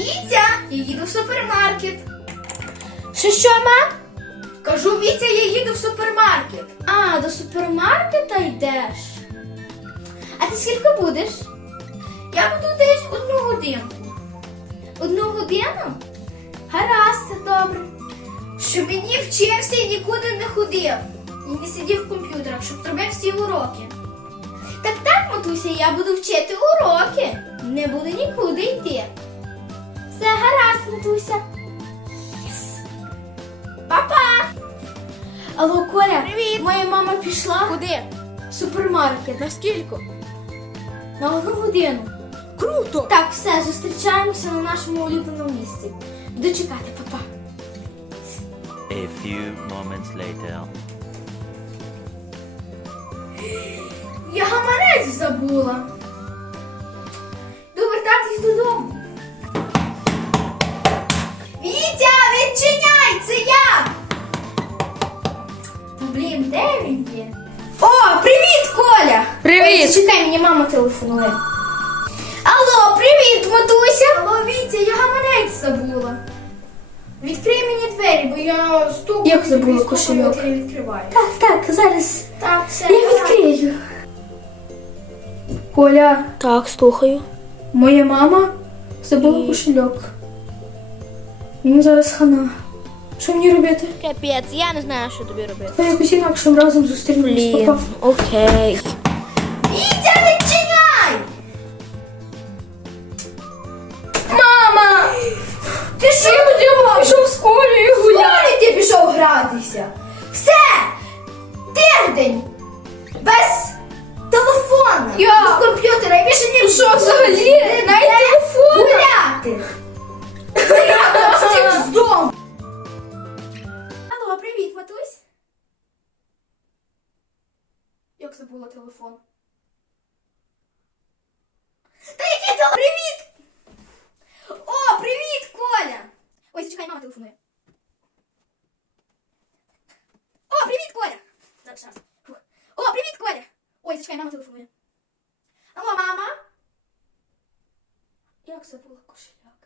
Вітя, я їду в супермаркет. Що що, мам? Кажу, Вітя, я їду в супермаркет. А, до супермаркета йдеш. А ти скільки будеш? Я буду десь одну годинку. Одну годину? Гаразд, добре. що мені вчився і нікуди не ходив. І не сидів в комп'ютерах, щоб зробив всі уроки. Так так, матуся, я буду вчити уроки. Не буду нікуди йти. Все гаразд, матуся. Єс. Папа! Алло, Коля, Привіт. моя мама пішла Куди? в супермаркет Наскільки? на одну годину. Круто! Так, все, зустрічаємося на нашому улюбленому місці. Буду чекати, папа. A few moments later. Я гаманець забула. Де він є? О, привіт, Коля! Ой, чекай, мені мама телефонує. Алло, привіт, матуся! Алло, Вітя, я гаманець забула. Відкрий мені двері, бо я стук. Як забула кошельок? Я відкриваю. Так, так, зараз Так, все. я відкрию. Коля, Так, слухаю. моя мама забула кошельок. Мені зараз хана. Що мені робити? Капець, я не знаю, що тобі робити. Та якось інакшим разом зустрінемось. Папа. окей. Вітя, відчиняй! Мама! Ти що я пішов з Колею гуляти? ти пішов гратися. Все! Тиждень! Без телефона! Я? Без комп'ютера і більше ні. що взагалі? Привіт, матусь. Як забула телефон? Та який телефон? Привіт! О, привіт, Коля! Ой, зачекай, мама телефонує. О, привіт, Коля! Зараз, зараз. Фух. О, привіт, Коля! Ой, зачекай, мама телефонує. Алло, мама? Як забула кошельок?